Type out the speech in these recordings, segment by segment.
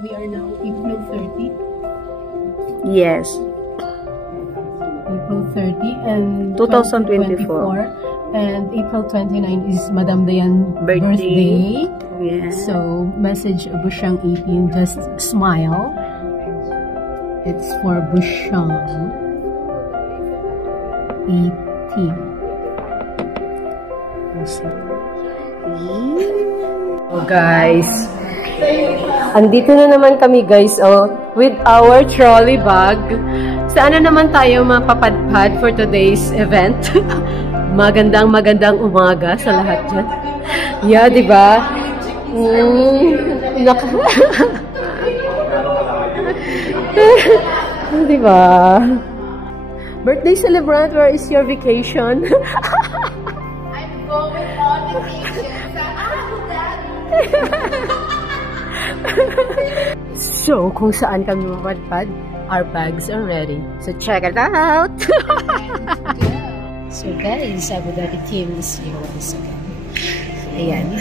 We are now April 30. Yes. April 30 and 2024. And April 29 is Madam Dayan birthday. Yeah. So, message Bushang 18, just smile. It's for Bushang 18. Oh guys, andito na naman kami guys, with our trolley bag. Saan na naman tayo mapapadpad for today's event? Magandang umaga sa lahat dyan. Yeah, diba? Diba? Birthday celebrant, where is your vacation? I'm going on vacation sa Abu Dhabi. So, kung saan kami mapadpad, our bags are ready. So, check it out! So, guys, Abu Dhabi team is here once again. Ayan.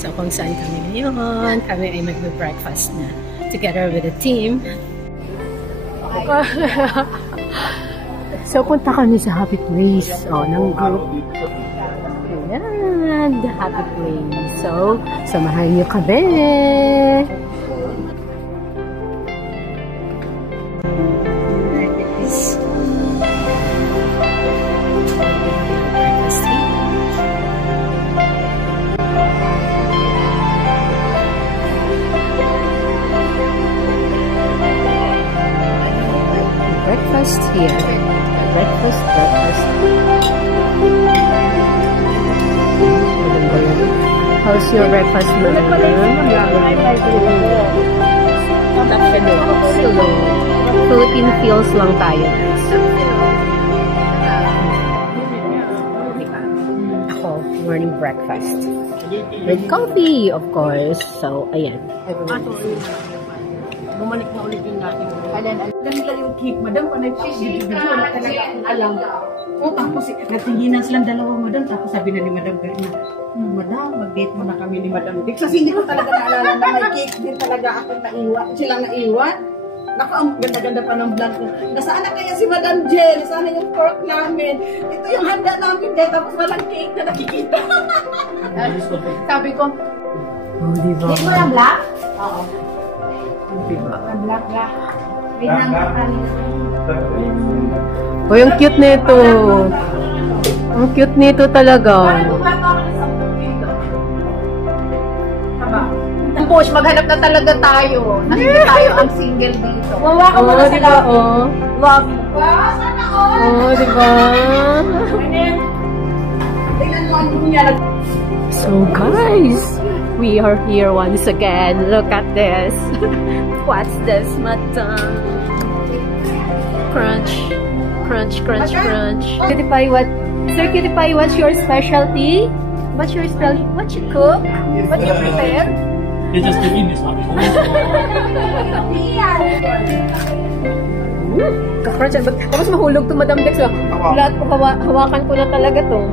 So, kung saan kami ngayon, kami ay magbe-breakfast na together with the team. So, punta kami sa Happy Place ng group. Ayan, the Happy Place. So, samahan niyo kami! Breakfast here. Breakfast. How's your breakfast, madam? Slow. Philippine feels lang tayo. Ako, morning breakfast. With coffee, of course. So, ayan. Bumalik na ulit yung natin. Ganila yung cake, madam. Kung nag-cake, wala talaga akong alam. Tapos natinginan silang dalawa, madam. Tapos sabi na ni Madam Garina, madam, mag-date mo na kami ni Madam Dick. Kasi hindi ko talaga naalala na may cake din talaga akong naiwan. Silang naiwan. Naku, ang ganda-ganda pa ng vlog ko. Nasaan na kaya si Madam Jen? Nasaan na yung pork namin? Ito yung handa namin din. Tapos walang cake na nakikita. Sabi ko, diba? cake mo lang black? Oo. Diba? Black. Wait lang kakalit. Uy, ang cute nito. Ang cute nito talaga. Push, maghanap na talaga tayo. Hindi tayo ang single dito. Wawa ka muna sa love. Love. Wow, sana all. Diba? Tingnan mo ang niya. So guys, we are here once again. Look at this. What's this, madam? Crunch. Cutie Pie, Sir Cutie Pie, what's your specialty? What you cook? What you prepare? You're just doing this one. Kakrunch. Tapos mahulog to, Madam Dex. Lahat ko, hawakan ko na talaga to.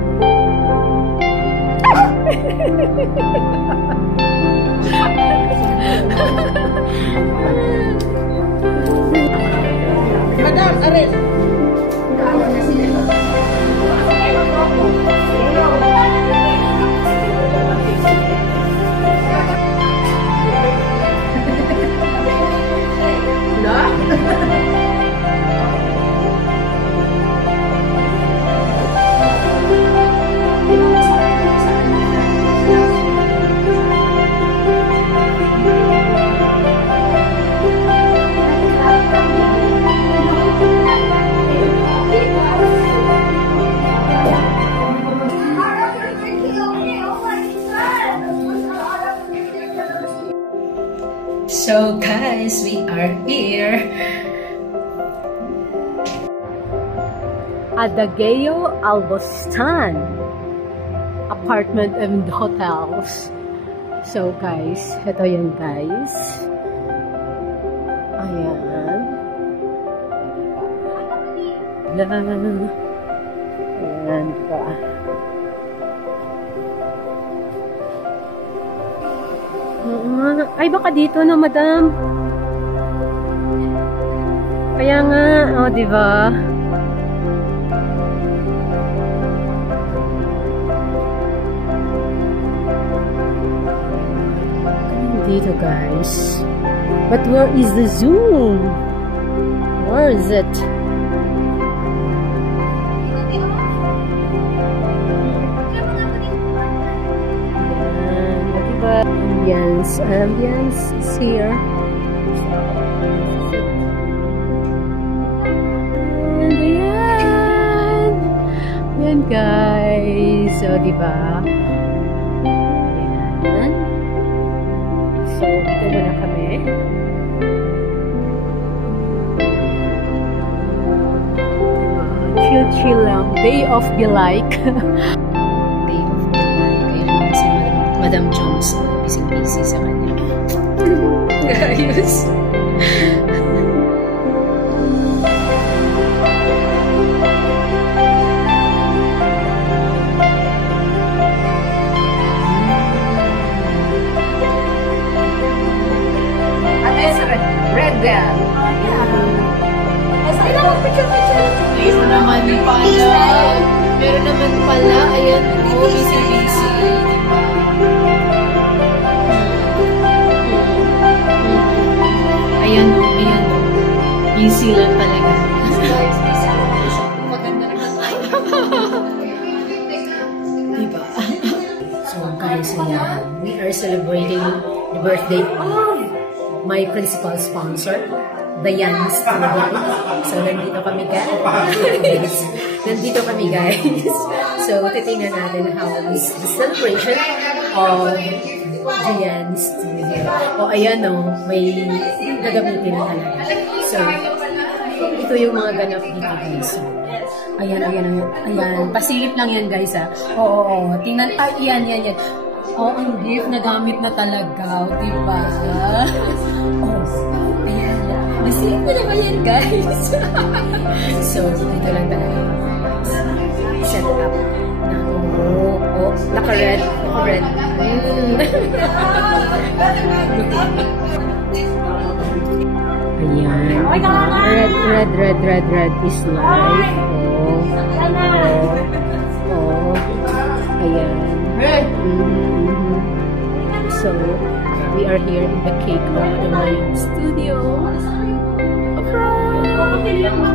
Madam, aris. So guys, we are here at the Gayo Albostan apartment and hotels. So guys, ito yan guys. Ayan. Ayan pa. Ay, baka dito na, madam. Kaya nga, oh, diba? Dito, guys. But where is the Zoom? Where is it? Ambience is here. And yan guys. So, diba? Ayan. So, dito muna kami. Chill lang. Day of be like. Day of be like. Ayan si Madam Jones. Busy sa kanya. Ayos. Red Bell. Meron naman pala. Meron naman pala. Ayan, busy. Ayan o. Easy lang talaga. Maganda naman tayo. Diba? So guys, ayan. We are celebrating the birthday of my principal sponsor, the Yan Studio. So nandito kami guys. So titingnan natin how is the celebration of the Yan Studio. O ayan o, may gagamitin na talaga. So, ito yung mga ganap dito guys. So, ayan. Pasilip lang yan guys ha. Oo. Tingnan, yan. Oh, ang gift na gamit na talaga. Diba? Oh, ayan. Nasilip na naman yan guys. So, dito lang talaga. Set up. Naka-red. Ayan. Red is life. Oh. Ayan. So, we are here in the cake of the Mayan Studio.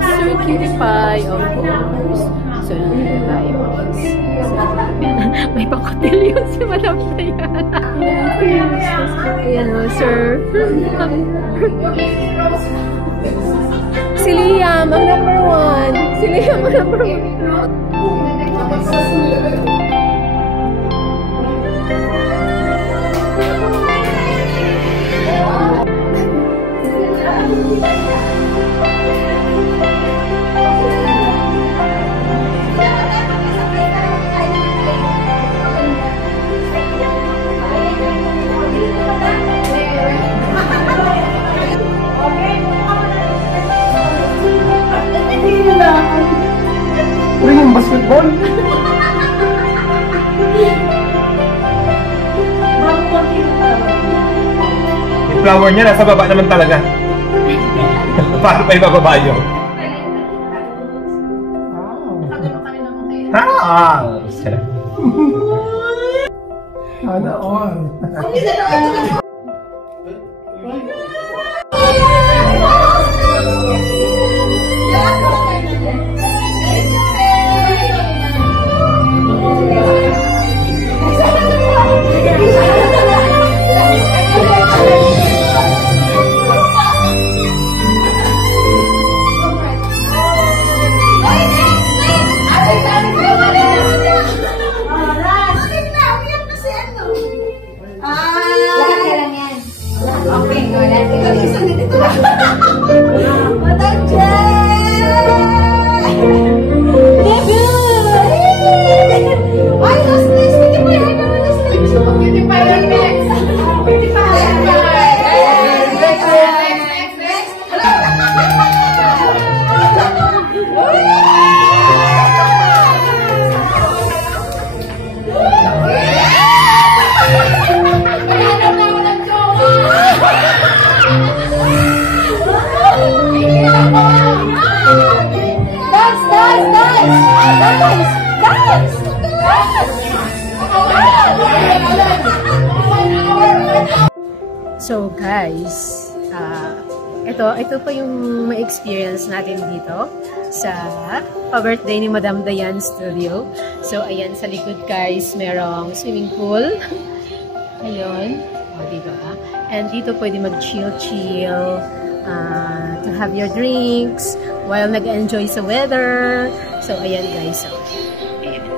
So, cutie pie, of course. So, cutie pie, of course. May pakotilyo si Madam Diana. Ayan o, sir. Si Liam, ang number 1. Si Liam, ang number 1. Uy, yung basketball? Yung flower niya nasa baba naman talaga. Paano pa ibababa yun? Sana all. guys, ito po yung ma-experience natin dito sa pa-birthday ni Madam Dayan Studio. So, ayan, sa likod guys, merong swimming pool. Ayun. O, diba? And dito pwede mag-chill-chill, to have your drinks while nag-enjoy sa weather. So, ayan guys. So, ayan.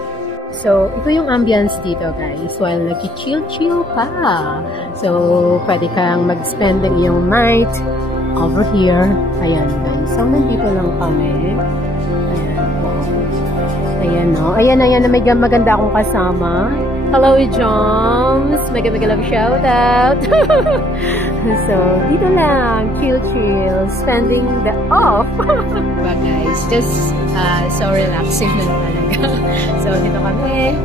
So, ito yung ambience dito guys while nag-chill-chill pa. So, pwede kang mag-spend ang iyong night over here. Ayan guys. So, nandito lang kami. Ayan po. Ayan o. Ayan, may maganda akong kasama. Hello, Joms! Mega-mega love shoutout! So, dito lang. Chill. Spending the off. Diba guys? Just so relaxing lang talaga. So, dito kami.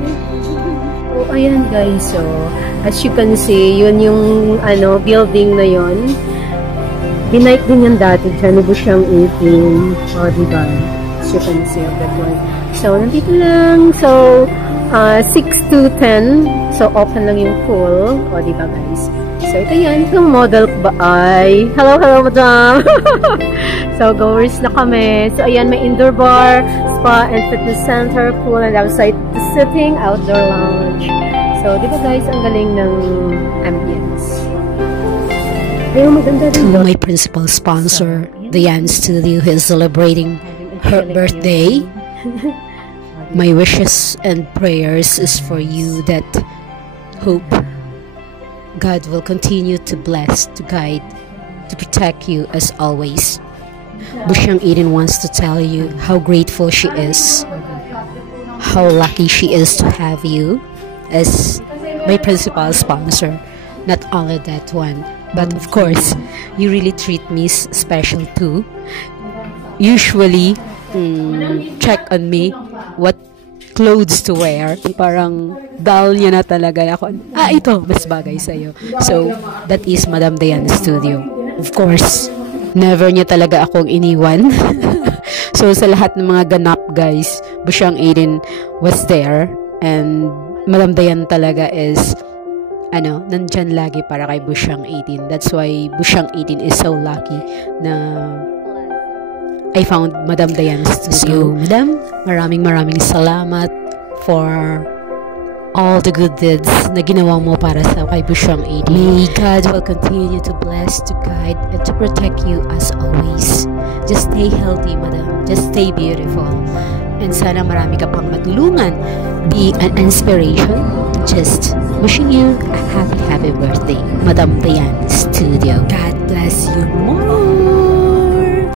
Oh, ayan guys. So, as you can see, yun yung building na yun. Binight din yan dati dyan, ubos siyang 18. O, diba? As you can see of that one. So, nandito lang. So, 6 to 10. So, open lang yung pool. O, diba guys? So, ito yan. Itong model ba ay... Hello, madam! So, goers na kami. So, ayan, may indoor bar, spa and fitness center, pool, and outside sitting, outdoor lounge. So, diba guys, ang galing ng ambience. My principal sponsor, Dayan Studio, who is celebrating her birthday. My wishes and prayers is for you that hope God will continue to bless, to guide, to protect you as always. Busyang Eden wants to tell you how grateful she is, how lucky she is to have you as my principal sponsor. Not only that one, but of course, you really treat me special too. Usually, check on me what clothes to wear. Parang doll niya na talaga ako. Ito, mas bagay sa'yo. So, that is Madam Dayan Studio. Of course, never niya talaga akong iniwan. So, sa lahat ng mga ganap guys, Busyang Eden was there. And Madam Dayan talaga is nandyan lagi para kay Busyang 18. That's why Busyang 18 is so lucky na I found Madam Dayan Studio. So, Madam, maraming salamat for all the good deeds na ginawa mo para sa kay Busyang 18. May God will continue to bless, to guide, and to protect you as always. Just stay healthy, Madam. Just stay beautiful. And sana marami ka pang matulungan. Be an inspiration. Just wishing you a happy birthday, Madam Dayan Studio. God bless you more.